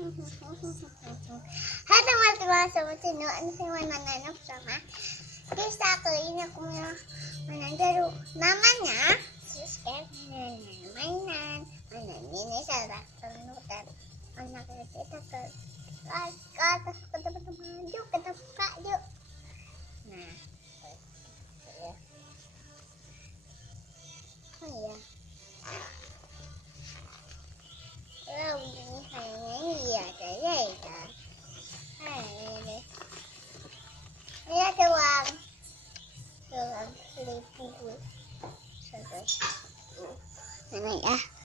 Hai teman-teman, sama channel ini saya menanam sama kisah kali ini aku mau menanam namanya subscribe mainan ini salah dan anak kita ke atas ke teman-teman yuk kita buka yuk. Nah oh iya ini kayaknya iya kayaknya ini ada uang Rp1.000 mana ya.